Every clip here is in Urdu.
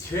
6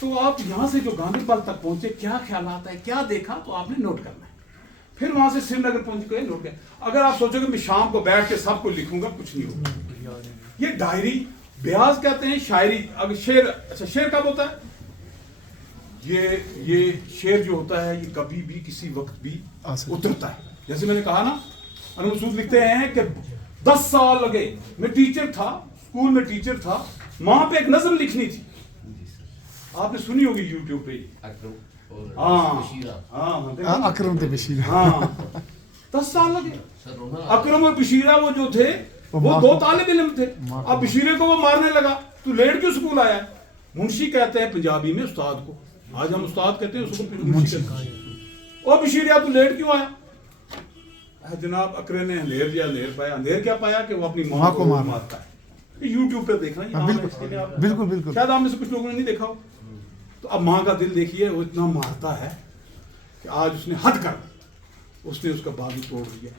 تو آپ یہاں سے جو گاندربل تک پہنچے کیا خیالات ہے کیا دیکھا تو آپ نے نوٹ کرنا ہے. پھر وہاں سے سری نگر پہنچ گئے نوٹ کیا. اگر آپ سوچو کہ میں شام کو بیٹھ کے سب کو لکھوں گا کچھ نہیں ہوگا. یہ ڈائری بیاض کہتے ہیں شاعری. اگر شعر اچھا شعر کب ہوتا ہے؟ یہ شعر جو ہوتا ہے یہ کبھی بھی کسی وقت بھی اترتا ہے. جیسے میں نے کہا نا انور مسعود لکھتے ہیں کہ 10 سال لگے. میں ٹیچر تھا اسکول میں ٹیچر تھا وہاں پہ ایک نظم لکھنی تھی. آپ نے سنی ہوگی یوٹیوب پہ. اکرم تے بشیر. ہاں 10 سال لگے. اکرم اور بشیرہ وہ جو تھے وہ 2 طالب علم تھے. اب بشیرے کو وہ مارنے لگا تو لیٹ کیوں اسکول آیا. منشی کہتے ہیں پنجابی میں استاد کو. آج ہم استاد کہتے ہیں اس کو منشی کہتے ہیں. اور بشیرہ تو لیٹ کیوں آیا. جناب اکرم نے اندھیر پایا. اندھیر کیا پایا کہ وہ اپنی ماں کو مارتا ہے. یوٹیوب پہ دیکھنا. بالکل بالکل شاید آپ میں سے کچھ لوگوں نے نہیں دیکھا ہو. تو اب ماں کا دل دیکھیے وہ اتنا مارتا ہے کہ آج اس نے حد کر اس نے اس کا بازو توڑ دیا.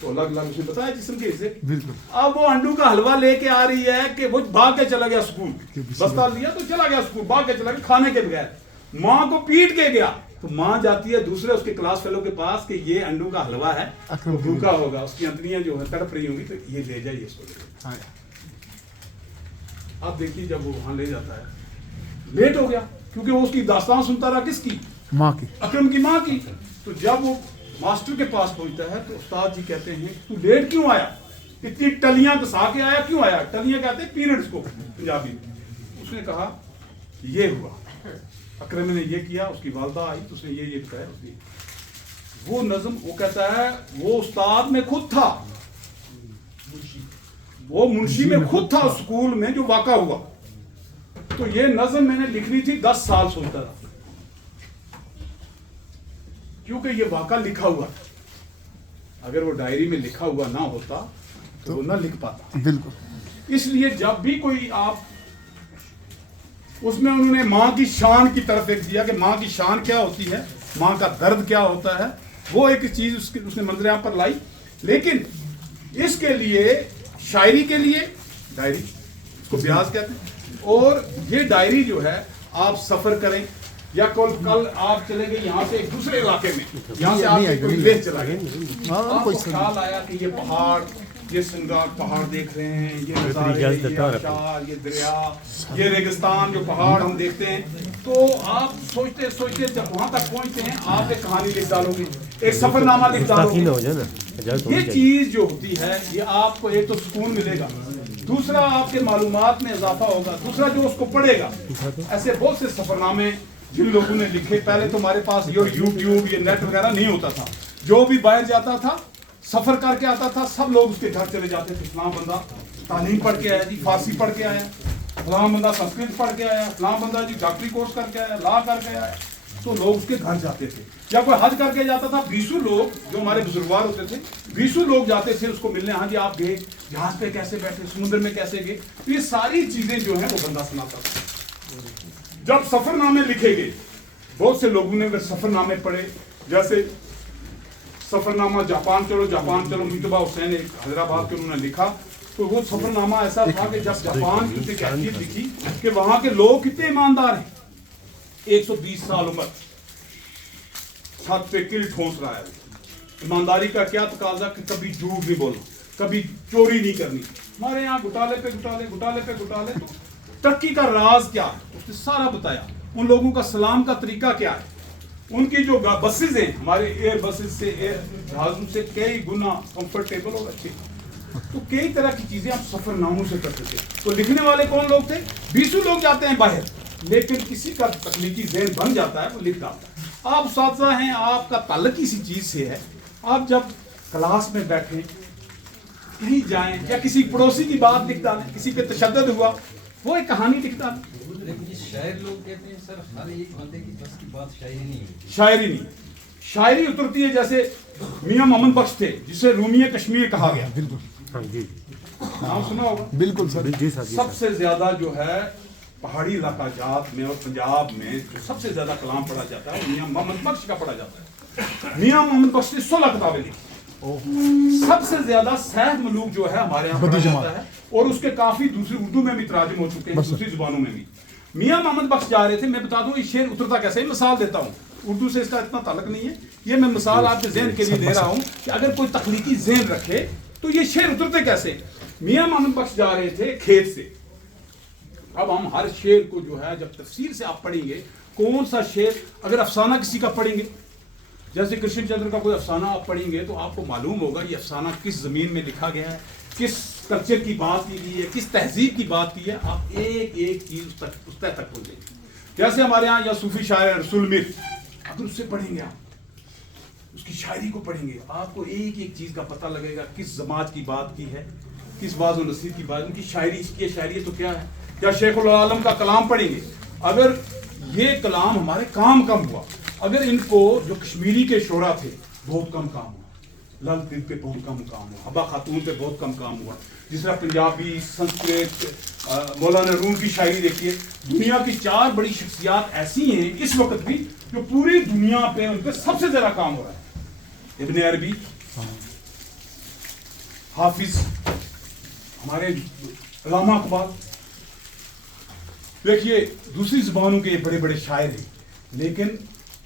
تو الگ الگ اس نے بتایا جسم کے حصے. بالکل. اب وہ انڈو کا حلوہ لے کے آ رہی ہے کہ وہ بھاگ کے چلا گیا اسکول. بستہ لیا تو چلا گیا اسکول. بھاگ کے چلا گیا کھانے کے بغیر. ماں کو پیٹ کے گیا. تو ماں جاتی ہے دوسرے اس کے کلاس فیلو کے پاس کہ یہ انڈو کا حلوہ ہے بھوکا ہوگا. اس کی انتڑیاں جو ہے تڑپ رہی ہوں گی تو یہ لے جائیے اس کو. آپ دیکھیے جب وہ وہاں لے جاتا ہے لیٹ ہو گیا کیونکہ وہ اس کی داستان سنتا رہا. کس کی؟ ماں کی. اکرم کی ماں کی. تو جب وہ ماسٹر کے پاس پہنچتا ہے تو استاد جی کہتے ہیں تو لیٹ کیوں آیا. اتنی ٹلیاں دسا کے آیا کیوں آیا. ٹلیاں کہتے ہیں پیریڈز کو پنجابی میں. اس نے کہا یہ ہوا. اکرم نے یہ کیا. اس کی والدہ آئی تو اس نے یہ بتایا. اس نے وہ نظم وہ کہتا ہے وہ استاد میں خود تھا. وہ منشی میں خود تھا اسکول میں جو واقع ہوا. تو یہ نظم میں نے لکھنی تھی 10 سال سوچتا تھا کیونکہ یہ واقعہ لکھا ہوا تھا. اگر وہ ڈائری میں لکھا ہوا نہ ہوتا تو وہ نہ لکھ پاتا. بالکل. اس لیے جب بھی کوئی آپ اس میں انہوں نے ماں کی شان کی طرف ایک دیا کہ ماں کی شان کیا ہوتی ہے ماں کا درد کیا ہوتا ہے. وہ ایک چیز اس نے منظر عام پر لائی. لیکن اس کے لیے شاعری کے لیے ڈائری اس کو بیاض کہتے ہیں. اور یہ ڈائری جو ہے آپ سفر کریں یا کل آپ چلے گئے یہاں سے ایک دوسرے علاقے میں یہاں سے آپ کوئی لیہ چلا گیا. آپ کو خیال آیا کہ یہ پہاڑ یہ سنگار پہاڑ دیکھ رہے ہیں یہ نظارے یہ آشار یہ دریا یہ ریگستان جو پہاڑ ہم دیکھتے ہیں. تو آپ سوچتے سوچتے جب وہاں تک پہنچتے ہیں آپ ایک کہانی لکھ ڈالو گے ایک سفر نامہ لکھ ڈالو گے. یہ چیز جو ہوتی ہے یہ آپ کو ایک تو سکون ملے گا. دوسرا آپ کے معلومات میں اضافہ ہوگا. دوسرا جو اس کو پڑھے گا. ایسے بہت سے سفر نامے جن لوگوں نے لکھے. پہلے تو ہمارے پاس یہ یوٹیوب یہ نیٹ وغیرہ نہیں ہوتا تھا. جو بھی باہر جاتا تھا سفر کر کے آتا تھا سب لوگ اس کے گھر چلے جاتے تھے. فلاں بندہ تعلیم پڑھ کے آیا جی فارسی پڑھ کے آیا. فلاں بندہ سنسکرت پڑھ کے آیا. فلاں بندہ جی ڈاکٹری کورس کر کے آیا لا کر کے آیا. تو لوگ اس کے گھر جاتے تھے. یا کوئی حج کر کے جاتا تھا 20 لوگ جو ہمارے بزرگوار ہوتے تھے 20 لوگ جاتے تھے اس کو ملنے. ہاں جی آپ گئے جہاز پہ کیسے بیٹھے سمندر میں کیسے گئے. تو یہ ساری چیزیں جو ہیں وہ بندہ سناتا تھا. جب سفر نامے لکھے گئے بہت سے لوگوں نے اگر سفر نامے پڑھے جیسے سفر نامہ جاپان چلو مجتبہ حسین حیدرآباد کے انہوں نے لکھا. تو وہ سفر نامہ ایسا تھا کہ جب جاپان کی اسے کیفیت لکھی کہ وہاں کے لوگ کتنے ایماندار ہیں. 120 سال عمر چھت پہ کل ٹھونس رہا ہے. ایمانداری کا کیا تقاضا کہ کبھی جھوٹ نہیں بولنا کبھی چوری نہیں کرنی. ہمارے یہاں گھٹالے پہ گھٹالے. تو ترقی کا راز کیا ہے اس نے سارا بتایا. ان لوگوں کا سلام کا طریقہ کیا ہے. ان کی جو بسز ہیں ہمارے ایئر بسز سے جہازوں سے کئی گنا کمفرٹیبل اور اچھے. تو کئی طرح کی چیزیں آپ سفر ناموں سے کرتے تھے. تو لکھنے والے کون لوگ تھے 20 لوگ جاتے ہیں باہر لیکن کسی کا تخلیقی ذہن بن جاتا ہے وہ لکھ ڈالتا ہے. آپ اساتذہ ہیں آپ کا تعلق کسی چیز سے ہے. آپ جب کلاس میں بیٹھیں کہیں جائیں یا کسی پڑوسی کی بات لکھ ڈالیں کسی پہ تشدد ہوا وہ ایک کہانی لکھ ڈالیں. لیکن شاعر لوگ کہتے ہیں سر ہر ایک بندے کی بس کی بات شاعری نہیں ہوتی. شاعری نہیں شاعری اترتی ہے. جیسے میاں محمد بخش تھے جسے رومی کشمیر کہا گیا. بالکل نام سنا ہوگا. بالکل سر. سب سے زیادہ جو ہے پہاڑی علاقہ جات میں اور پنجاب میں جو سب سے زیادہ کلام پڑھا جاتا ہے میاں محمد بخش کا پڑھا جاتا ہے. میاں محمد بخش نے 16 کتابیں لکھی. سب سے زیادہ سید ملوک جو ہے ہمارے یہاں پڑھا جاتا ہے اور اس کے کافی دوسری اردو میں بھی تراجم ہو چکے ہیں دوسری زبانوں میں بھی. میاں محمد بخش جا رہے تھے, میں بتا دوں یہ شعر اترتا کیسے, مثال دیتا ہوں, اردو سے اس کا اتنا تعلق نہیں ہے, یہ میں مثال آپ کے ذہن کے لیے دے رہا ہوں کہ اگر کوئی تخلیقی ذہن رکھے تو یہ شعر اترتے کیسے. میاں محمد بخش جا رہے تھے کھیت سے. اب ہم ہر شعر کو جو ہے جب تفسیر سے آپ پڑھیں گے, کون سا شعر, اگر افسانہ کسی کا پڑھیں گے, جیسے کرشن چندر کا کوئی افسانہ آپ پڑھیں گے تو آپ کو معلوم ہوگا یہ افسانہ کس زمین میں لکھا گیا ہے, کس کلچر کی بات کی گئی ہے, کس تہذیب کی بات کی ہے, آپ ایک ایک چیز اس تہ تک پہنچیں گے. جیسے ہمارے ہاں یا صوفی شاعر رسول میر, اگر اس سے پڑھیں گے آپ, اس کی شاعری کو پڑھیں گے, آپ کو ایک ایک چیز کا پتہ لگے گا کس جماعت کی بات کی ہے, کس واضح و نصیر کی بات, ان کی شاعری کی شاعری تو کیا ہے. یا شیخ العالم کا کلام پڑھیں گے, اگر یہ کلام ہمارے کام کم ہوا, اگر ان کو جو کشمیری کے شعرا تھے بہت کم کام ہوا, لل دل پہ بہت کم کام ہوا, حبا خاتون پہ بہت کم کام ہوا, جس طرح پنجابی, سنسکرت, مولانا روم کی شاعری دیکھیے. دنیا کی 4 بڑی شخصیات ایسی ہیں اس وقت بھی جو پوری دنیا پہ ان پہ سب سے زیادہ کام ہو رہا ہے. ابن عربی, حافظ, ہمارے علامہ اقبال. دیکھیے دوسری زبانوں کے بڑے بڑے شاعر ہیں, لیکن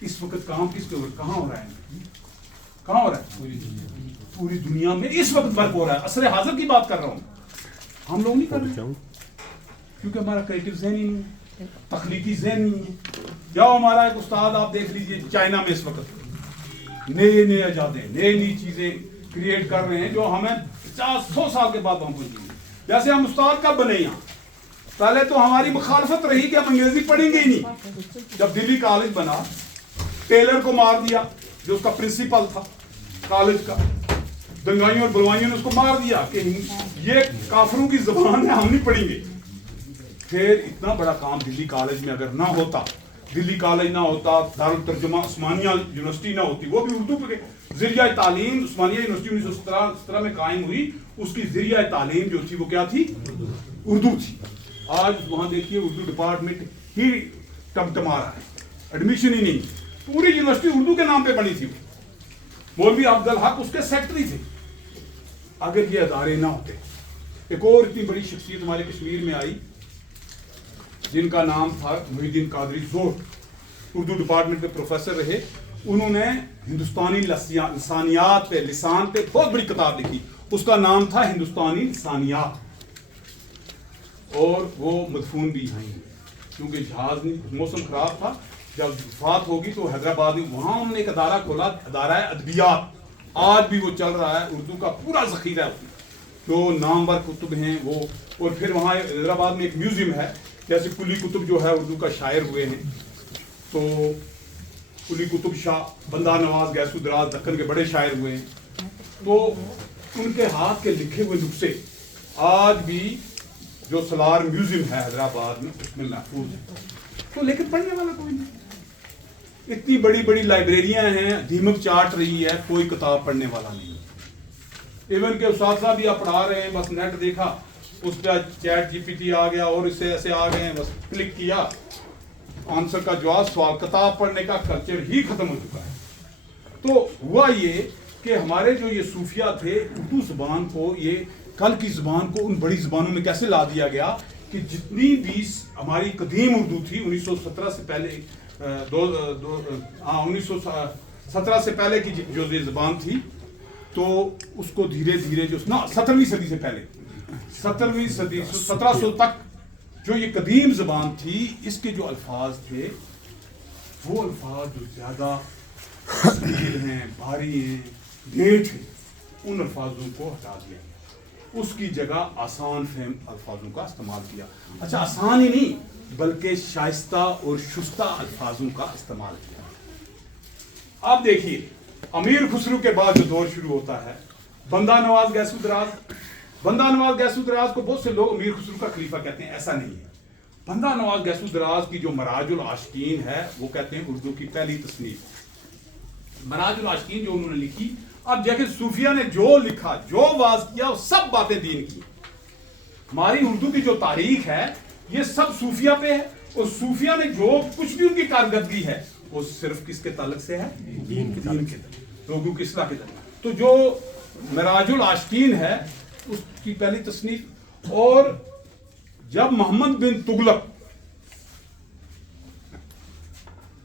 اس وقت کام کس کے کہاں ہو رہا ہے, کہاں ہو رہا ہے, پوری دنیا میں اس وقت برق ہو رہا ہے. عصر حاضر کی بات کر رہا ہوں, ہم لوگ نہیں کر رہے کیونکہ ہمارا کریٹو ذہن ہی نہیں ہے, تخلیقی ذہن نہیں ہے. یا ہمارا ایک استاد آپ دیکھ لیجئے چائنا میں اس وقت نئے نئے ایجادیں, نئی نئی چیزیں کریٹ کر رہے ہیں جو ہمیں 50-100 سال کے بعد ہم پہنچیں گے. جیسے ہم استاد کب بنے یہاں, پہلے تو ہماری مخالفت رہی کہ ہم انگریزی پڑھیں گے ہی نہیں. جب دلی کالج بنا, ٹیلر کو مار دیا جو اس کا پرنسپل تھا کالج کا, دنگائیوں اور بلوائیوں نے اس کو مار دیا کہ یہ کافروں کی زبان ہے, ہم نہیں پڑھیں گے. پھر اتنا بڑا کام دلی کالج میں اگر نہ ہوتا, دلی کالج نہ ہوتا, دارالترجمہ عثمانیہ یونیورسٹی نہ ہوتی, وہ بھی اردو پہ ذریعہ تعلیم عثمانیہ یونیورسٹی 1917 میں قائم ہوئی, اس کی ذریعہ تعلیم جو تھی وہ کیا تھی, اردو تھی. آج وہاں دیکھیے اردو ڈپارٹمنٹ ہی ٹمٹما رہا ہے, ایڈمیشن ہی نہیں. پوری یونیورسٹی اردو کے نام پہ بنی تھی. مولوی عبد الحق اس کے سیکٹری تھے. اگر یہ ادارے نہ ہوتے, ایک اور اتنی بڑی شخصیت ہمارے کشمیر میں آئی جن کا نام تھا محی الدین قادری زور, اردو ڈپارٹمنٹ کے پروفیسر رہے. انہوں نے ہندوستانی لسانیات پہ, لسان پہ بہت بڑی کتاب لکھی, اس کا نام تھا ہندوستانی لسانیات. اور وہ مدفون بھی ہیں کیونکہ جہاز موسم خراب تھا. جب وفات ہوگی تو حیدرآباد میں وہاں انہوں نے ایک ادارہ کھولا, ادارہ ادبیات. آج بھی وہ چل رہا ہے, اردو کا پورا ذخیرہ ہے, جو نامور کتب ہیں وہ. اور پھر وہاں حیدرآباد میں ایک میوزیم ہے, جیسے قلی قطب جو ہے اردو کا شاعر ہوئے ہیں, تو قلی قطب شاہ, بندہ نواز, گیسو دراز دکن کے بڑے شاعر ہوئے ہیں. تو ان کے ہاتھ کے لکھے ہوئے نسخے آج بھی جو سلار میوزیم ہے حیدرآباد میں اس میں محفوظ ہے. تو لیکن پڑھنے والا کوئی نہیں. اتنی بڑی بڑی لائبریریاں ہیں, دیمک چاٹ رہی ہے, کوئی کتاب پڑھنے والا نہیں. ایون کہ اساتذہ بھی آپ پڑھا رہے ہیں, بس نیٹ دیکھا, اس پہ چیٹ جی پی ٹی آ گیا اور اس سے ایسے آ گئے ہیں, بس کلک کیا, آنسر کا جواب, سوال. کتاب پڑھنے کا کلچر ہی ختم ہو چکا ہے. تو ہوا یہ کہ ہمارے جو یہ صوفیہ تھے, اردو زبان کو, یہ کل کی زبان کو ان بڑی زبانوں میں کیسے لا دیا گیا کہ جتنی بھی ہماری قدیم اردو تھی 1917 سے پہلے, 1917 سے پہلے کی جو یہ زبان تھی, تو اس کو دھیرے دھیرے جو 17ویں صدی سے پہلے, 17ویں صدی 1700 تک جو یہ قدیم زبان تھی, اس کے جو الفاظ تھے وہ الفاظ جو زیادہ ثقیل ہیں, بھاری ہیں, گیٹ ہیں, ان الفاظوں کو ہٹا دیا گیا. اس کی جگہ آسان فہم الفاظوں کا استعمال کیا. اچھا, آسان ہی نہیں بلکہ شائستہ اور شستہ الفاظوں کا استعمال کیا. آپ دیکھیے امیر خسرو کے بعد جو دور شروع ہوتا ہے, بندہ نواز گیسو دراز. بندہ نواز گیسو دراز کو بہت سے لوگ امیر خسرو کا خلیفہ کہتے ہیں, ایسا نہیں ہے. بندہ نواز گیسو دراز کی جو مراج العاشقین ہے وہ کہتے ہیں اردو کی پہلی تصنیف. مراج العاشقین جو انہوں نے لکھی, اب جیسے صوفیہ نے جو لکھا, جو واز کیا, وہ سب باتیں دین کی. ہماری اردو کی جو تاریخ ہے یہ سب صوفیہ پہ ہے, اور صوفیہ نے جو کچھ بھی ان کی کارکردگی ہے وہ صرف کس کے تعلق سے ہے, دین کے تعلق, لوگوں کی اصلاح کے تعلق. تو جو مراج العاشقین ہے اس کی پہلی تصنیف. اور جب محمد بن تغلق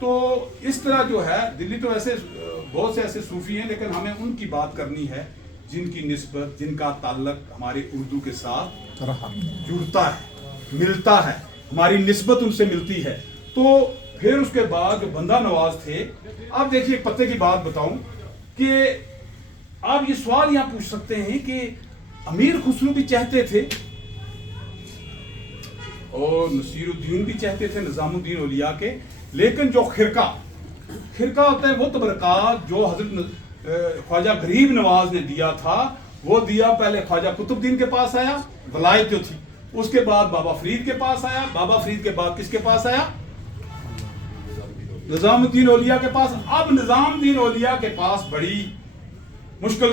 تو اس طرح جو ہے دلی تو ایسے بہت سے ایسے صوفی ہیں، لیکن ہمیں ان کی بات کرنی ہے جن کی نسبت، جن کا تعلق ہماری اردو کے ساتھ رہا جڑتا ہے، ملتا ہے، ہماری نسبت ان سے ملتی ہے. تو پھر اس کے بعد جو بندہ نواز تھے، آپ دیکھیے ایک پتے کی بات بتاؤں کہ آپ یہ سوال یہاں پوچھ سکتے ہیں کہ امیر خسرو بھی چاہتے تھے اور نصیر الدین بھی چاہتے تھے، نظام الدین اولیاء کے، لیکن جو خرقہ ہوتا ہے وہ تبرکات جو حضرت خواجہ غریب نواز نے دیا تھا، وہ دیا پہلے خواجہ قطب الدین کے پاس آیا، ولایت جو تھی، اس کے بعد بابا فرید کے پاس آیا، بابا فرید کے بعد کس کے پاس آیا؟ نظام الدین اولیاء کے پاس. اب نظام الدین اولیاء کے پاس بڑی مشکل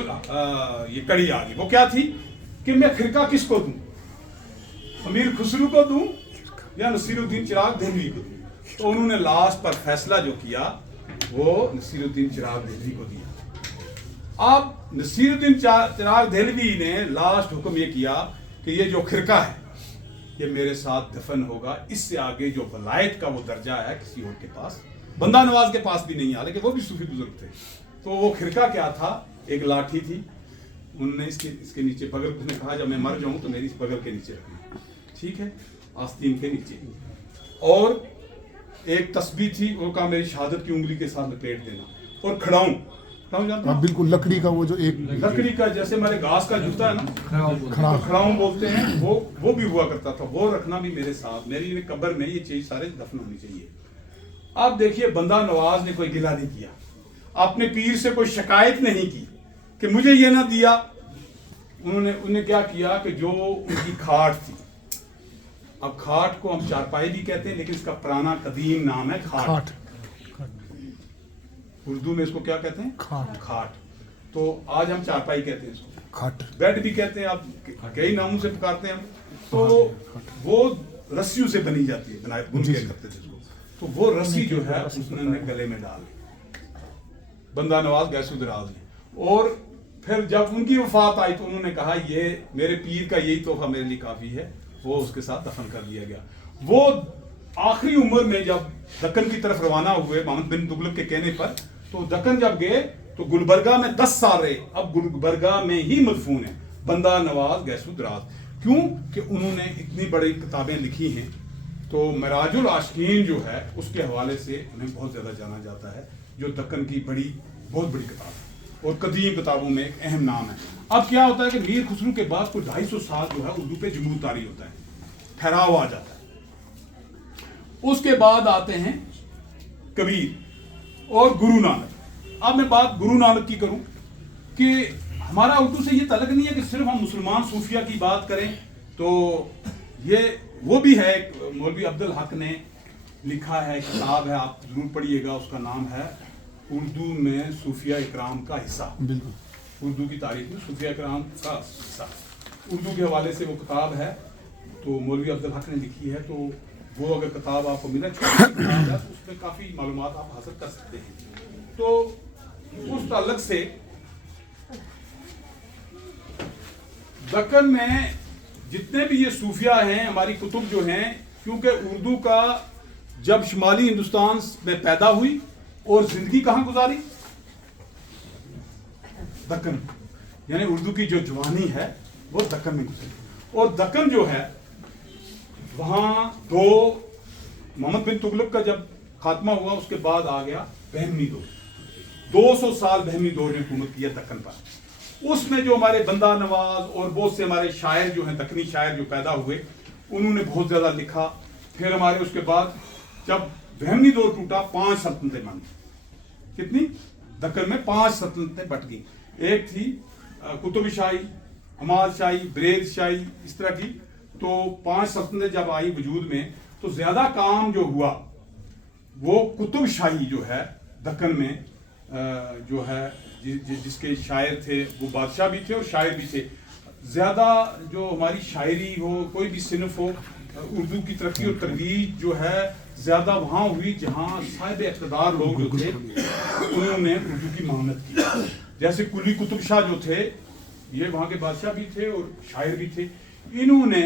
یہ کڑی آ گئی. وہ کیا تھی کہ میں خرقہ کس کو دوں، امیر خسرو کو دوں یا نصیر الدین چراغ دہلوی کو دوں؟ تو انہوں نے لاسٹ پر فیصلہ جو کیا وہ نصیر الدین چراغ دہلوی کو دیا. اب نصیر الدین چراغ دہلوی نے لاسٹ حکم یہ کیا کہ یہ جو خرقہ ہے یہ میرے ساتھ دفن ہوگا، اس سے آگے جو ولایت کا وہ درجہ ہے کسی اور کے پاس، بندہ نواز کے پاس بھی نہیں آ، لیکن وہ بھی صوفی بزرگ تھے. تو وہ خرقہ کیا تھا؟ ایک لاٹھی تھی، انہوں نے اس کے نیچے بغل، اس نے کہا جب میں مر جاؤں تو میری اس بغل کے نیچے رکھنا، ٹھیک ہے، آستین کے نیچے. اور ایک تسبیح تھی، وہ کہا میری شہادت کی انگلی کے ساتھ لپیٹ دینا. اور کھڑاؤں جانتے ہیں؟ بالکل لکڑی کا وہ جو ایک لکڑی کا، جیسے ہمارے گھاس کا جوتا ہے نا، کھڑاؤں بولتے ہیں، وہ بھی ہوا کرتا تھا، وہ رکھنا بھی میرے ساتھ، میری قبر میں یہ چیز سارے دفن ہونی چاہیے. اب دیکھیے بندہ نواز نے کوئی گلہ نہیں کیا، اپنے پیر سے کوئی شکایت نہیں کی کہ مجھے یہ نہ دیا. انہوں نے کیا کیا کہ جو ان کی کھاٹ تھی، اب کھاٹ کو ہم چارپائی بھی کہتے ہیں لیکن اس کا پرانا قدیم نام ہے کھاٹ. اردو میں اس کو کیا کہتے ہیں؟ کھاٹ. تو آج ہم چارپائی کہتے ہیں اس کو، کھاٹ، بیڈ بھی کہتے ہیں، آپ کئی ناموں سے پکارتے ہیں ہم. تو وہ رسیوں سے بنی جاتی ہے، بن کے کرتے تھے اس کو. تو وہ رسی جو ہے اس نے گلے میں ڈال لی بندہ نواز گیسو دراز نے. اور پھر جب ان کی وفات آئی تو انہوں نے کہا یہ میرے پیر کا یہی تحفہ میرے لیے کافی ہے، وہ اس کے ساتھ دفن کر دیا گیا. وہ آخری عمر میں جب دکن کی طرف روانہ ہوئے محمد بن تغلق کے کہنے پر، تو دکن جب گئے تو گلبرگہ میں 10 سال رہے. اب گلبرگہ میں ہی مدفون ہے بندہ نواز گیسو دراز. کیوں کہ انہوں نے اتنی بڑی کتابیں لکھی ہیں. تو معراج العاشقین جو ہے اس کے حوالے سے انہیں بہت زیادہ جانا جاتا ہے، جو دکن کی بہت بڑی کتاب ہے اور قدیم کتابوں میں ایک اہم نام ہے. اب کیا ہوتا ہے کہ میر خسرو کے بعد کوئی 250 سال جو ہے اردو پہ جمود طاری ہوتا ہے، ٹھہراؤ آ جاتا ہے. اس کے بعد آتے ہیں کبیر اور گرو نانک. اب میں بات گرو نانک کی کروں کہ ہمارا اردو سے یہ تعلق نہیں ہے کہ صرف ہم مسلمان صوفیہ کی بات کریں. تو یہ وہ بھی ہے، مولوی عبدالحق نے لکھا ہے، کتاب ہے، آپ ضرور پڑھیے گا، اس کا نام ہے اردو میں صوفیہ اکرام کا حصہ. بالکل اردو کی تاریخ میں صوفیہ اکرام کا حصہ اردو کے حوالے سے وہ کتاب ہے، تو مولوی عبدالحق نے لکھی ہے. تو وہ اگر کتاب آپ کو ملے، چھوٹی سی کتاب ہے، تو اس میں کافی معلومات آپ حاصل کر سکتے ہیں. تو اس تعلق سے دکن میں جتنے بھی یہ صوفیہ ہیں، ہماری کتب جو ہیں، کیونکہ اردو کا جب شمالی ہندوستان میں پیدا ہوئی اور زندگی کہاں گزاری؟ دکن. یعنی اردو کی جو جوانی ہے وہ دکن میں گزری. اور دکن جو ہے وہاں محمد بن تغلق کا جب خاتمہ ہوا اس کے بعد آ گیا بہمنی دور. 200 سال بہمنی دور نے حکومت کی ہے دکن پر. اس میں جو ہمارے بندہ نواز اور بہت سے ہمارے شاعر جو ہیں، دکنی شاعر جو پیدا ہوئے، انہوں نے بہت زیادہ لکھا. پھر ہمارے اس کے بعد جب بہمنی دور ٹوٹا 5 سلطنتیں بن گئی. کتنی؟ دکن میں 5 سلطنتیں بٹ گئی. ایک تھی قطب شاہی، حماد شاہی، برید شاہی، اس طرح کی. تو 5 سلطنتیں جب آئی وجود میں تو زیادہ کام جو ہوا وہ قطب شاہی جو ہے دکن میں جو ہے جس کے شاعر تھے وہ بادشاہ بھی تھے اور شاعر بھی تھے. زیادہ جو ہماری شاعری ہو، کوئی بھی صنف ہو، اردو کی ترقی اور ترویج جو ہے زیادہ وہاں ہوئی جہاں صاحب اقتدار لوگ جو تھے انہوں نے اردو کی معاونت کی. جیسے قلی قطب شاہ جو تھے، یہ وہاں کے بادشاہ بھی تھے اور شاعر بھی تھے. انہوں نے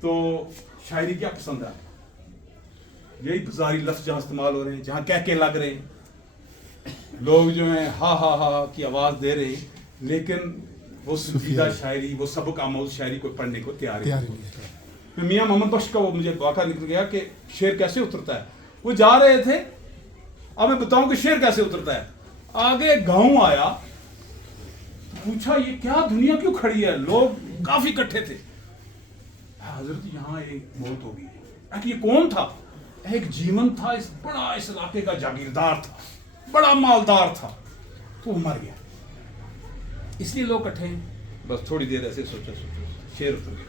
تو شاعری کیا پسند ہے؟ یہی بازاری لفظ جہاں استعمال ہو رہے ہیں، جہاں کہہ کے لگ رہے ہیں، لوگ جو ہیں ہا ہا ہا کی آواز دے رہے ہیں، لیکن وہ سنجیدہ شاعری، وہ سبق آموز شاعری کو پڑھنے کو تیار ہے۔ میاں محمد بخش کا وہ مجھے واقعہ نکل گیا کہ شعر کیسے اترتا ہے۔ وہ جا رہے تھے، اب میں بتاؤں کہ شعر کیسے اترتا ہے۔ آگے گاؤں آیا، پوچھا یہ کیا دنیا کیوں کھڑی ہے، لوگ کافی اکٹھے تھے۔ حضرت یہاں ایک موت ہو گئی۔ یہ کون تھا؟ ایک جیون تھا، اس علاقے کا جاگیردار تھا، بڑا مالدار تھا، تو وہ مر گیا، اس لیے لوگ اکٹھے ہیں۔ بس تھوڑی دیر ایسے سوچا شعر اتر گیا۔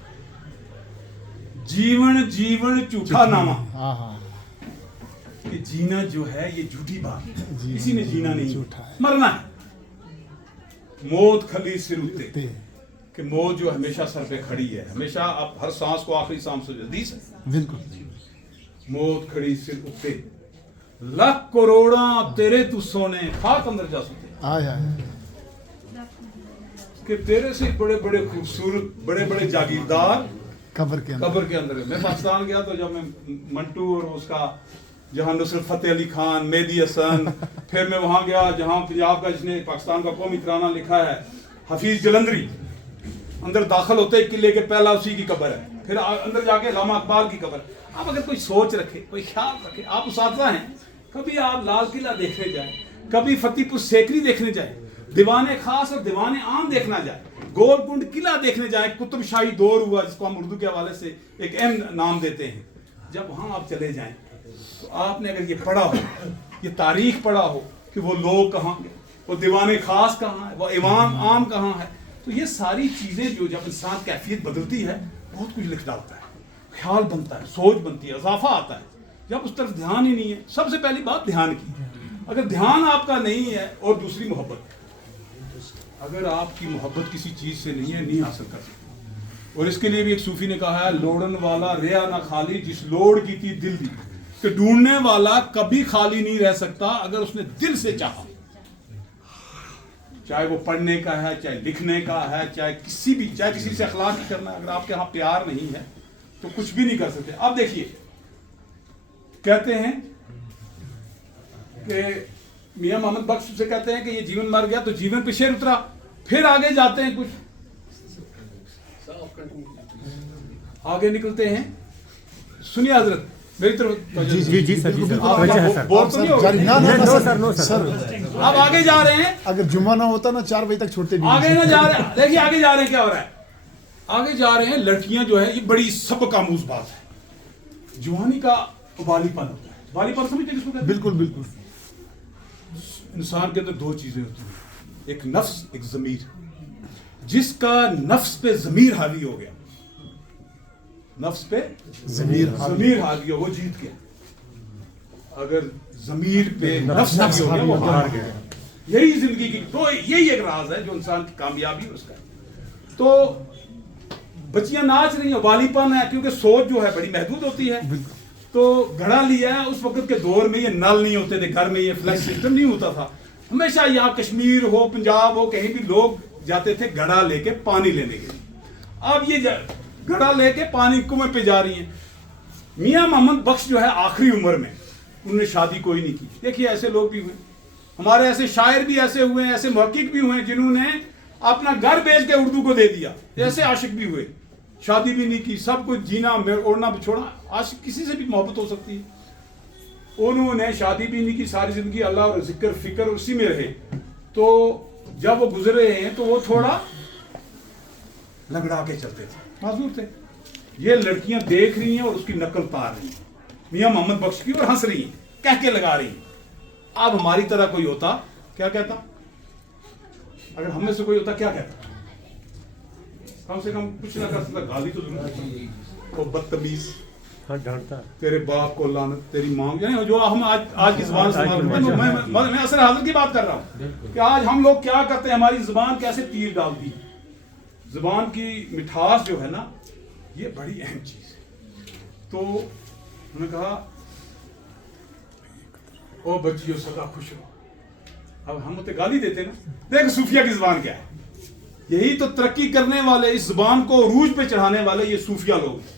جیون جیون جھوٹا نامہ، کہ جینا جو ہے یہ جھوٹی بات ہے، کسی نے جینا نہیں، مرنا ہے۔ موت کھلی سر اتے، کہ موت جو ہمیشہ سر پہ کھڑی ہے، ہمیشہ آپ ہر سانس کو آخری سانس سے حدیث ہے بالکل۔ موت کھڑی سر اتے، لاکھ کروڑاں تیرے تو سونے، خاک اندر جا سوتے، کہ تیرے سے بڑے بڑے خوبصورت، بڑے بڑے جاگیردار قبر کے اندر ہے۔ میں پاکستان گیا تو جب میں منٹو اور اس کا جہاں نصرت فتح علی خان، مہدی حسن، پھر میں وہاں گیا جہاں پنجاب کا جس نے پاکستان کا قومی ترانہ لکھا ہے، حفیظ جلندری، اندر داخل ہوتے قلعے کے پہلا اسی کی قبر ہے، پھر اندر جا کے علامہ اقبال کی قبر۔ اب اگر کوئی سوچ رکھے، کوئی خیال رکھے، آپ اساتذہ ہیں، کبھی آپ لال قلعہ دیکھنے جائیں، کبھی فتح پور سیکری دیکھنے جائیں، دیوان خاص اور دیوان عام دیکھنا جائے، گول کنڈ قلعہ دیکھنے جائیں، قطب شاہی دور ہوا جس کو ہم اردو کے حوالے سے ایک اہم نام دیتے ہیں، جب وہاں آپ چلے جائیں تو آپ نے اگر یہ پڑھا ہو، یہ تاریخ پڑھا ہو کہ وہ لوگ کہاں گئے، وہ دیوان خاص کہاں ہے، وہ ایوان عام کہاں ہے، تو یہ ساری چیزیں جو جب انسان کیفیت بدلتی ہے بہت کچھ لکھ ڈالتا ہے، خیال بنتا ہے، سوچ بنتی ہے، اضافہ آتا ہے۔ جب اس طرف دھیان ہی نہیں ہے، سب سے پہلی بات دھیان کی، اگر دھیان آپ کا نہیں ہے، اور دوسری محبت، اگر آپ کی محبت کسی چیز سے نہیں ہے، نہیں حاصل کر سکتے۔ اور اس کے لیے بھی ایک صوفی نے کہا ہے، لوڑن والا ریا نہ خالی، جس لوڑ کی تھی دل دی، کہ ڈھونڈنے والا کبھی خالی نہیں رہ سکتا اگر اس نے دل سے چاہا، چاہے وہ پڑھنے کا ہے، چاہے لکھنے کا ہے، چاہے کسی سے اخلاق ہی کرنا ہے۔ اگر آپ کے ہاں پیار نہیں ہے تو کچھ بھی نہیں کر سکتے۔ اب دیکھیے، کہتے ہیں کہ میاں محمد بخش سے کہتے ہیں کہ یہ جیون مر گیا تو جیون پہ شعر اترا، پھر آگے جاتے ہیں، کچھ آگے نکلتے ہیں۔ سنیے حضرت میری طرف، جی سر، اب آگے جا رہے ہیں، اگر جمعہ نہ ہوتا نا 4 بجے تک چھوڑتے بھی آگے نہ جا رہے ہیں، دیکھیے آگے جا رہے ہیں کیا ہو رہا ہے۔ آگے جا رہے ہیں، لڑکیاں جو ہے یہ بڑی سبق آموز بات ہے، جوانی کا بالی پن ہوتا ہے، بالی پن سمجھتے کس کو کہتے ہیں؟ بالکل بالکل۔ انسان کے اندر دو چیزیں ہوتی ہیں، ایک نفس، ایک ضمیر۔ جس کا نفس پہ ضمیر حاوی ہو گیا، نفس پہ ضمیر حاوی ہو، وہ جیت گیا۔ اگر ضمیر پہ نفس حاوی ہو گیا، وہ ہار گیا۔ یہی زندگی کی تو یہی ایک راز ہے جو انسان کی کامیابی ہے اس کا۔ تو بچیاں ناچ رہی ہیں، والی پن ہے، کیونکہ سوچ جو ہے بڑی محدود ہوتی ہے۔ تو گھڑا لیا ہے، اس وقت کے دور میں یہ نل نہیں ہوتے تھے، گھر میں یہ فلش سسٹم نہیں ہوتا تھا، ہمیشہ یہاں کشمیر ہو، پنجاب ہو، کہیں بھی لوگ جاتے تھے گھڑا لے کے پانی لینے کے لیے۔ اب یہ گھڑا لے کے پانی کنویں پہ جا رہی ہیں۔ میاں محمد بخش جو ہے آخری عمر میں، انہوں نے شادی کوئی نہیں کی۔ دیکھیے ایسے لوگ بھی ہوئے، ہمارے ایسے شاعر بھی ایسے ہوئے ہیں، ایسے محقق بھی ہوئے ہیں جنہوں نے اپنا گھر بیچ کے اردو کو دے دیا، ایسے عاشق بھی ہوئے، شادی بھی نہیں کی، سب کچھ جینا اوڑھنا چھوڑا۔ عاشق کسی سے بھی محبت ہو سکتی ہے، انہوں نے شادی بھی نہیں کی، ساری زندگی اللہ اور ذکر فکر اسی میں رہے۔ تو جب وہ گزر رہے ہیں تو وہ تھوڑا لگڑا کے چلتے تھے، معذور تھے۔ یہ لڑکیاں دیکھ رہی ہیں اور اس کی نقل اتار رہی ہیں میاں محمد بخش کی، اور ہنس رہی ہیں، کہہ کے لگا رہی ہیں۔ اب ہماری طرح کوئی ہوتا کیا کہتا؟ اگر ہم میں سے کوئی ہوتا کیا کہتا؟ کم سے کم کچھ نہ کر سکتا، گالی تو ضرور دیتی، وہ بدتمیز، تیرے باپ کو لعنت، تیری ماں، یعنی جو ہم آج کی زبان استعمال کرتے ہیں۔ میں اصل حاضر کی بات کر رہا ہوں کہ آج ہم لوگ کیا کرتے ہیں، ہماری زبان کیسے تیر ڈالتی ہے۔ زبان کی مٹھاس جو ہے نا، یہ بڑی اہم چیز ہے۔ تو انہوں نے کہا، او بچیو سدا خوش ہو۔ اب ہم ہوتے گالی دیتے نا، دیکھ صوفیہ کی زبان کیا ہے۔ یہی تو ترقی کرنے والے، اس زبان کو عروج پہ چڑھانے والے یہ صوفیہ لوگ ہیں۔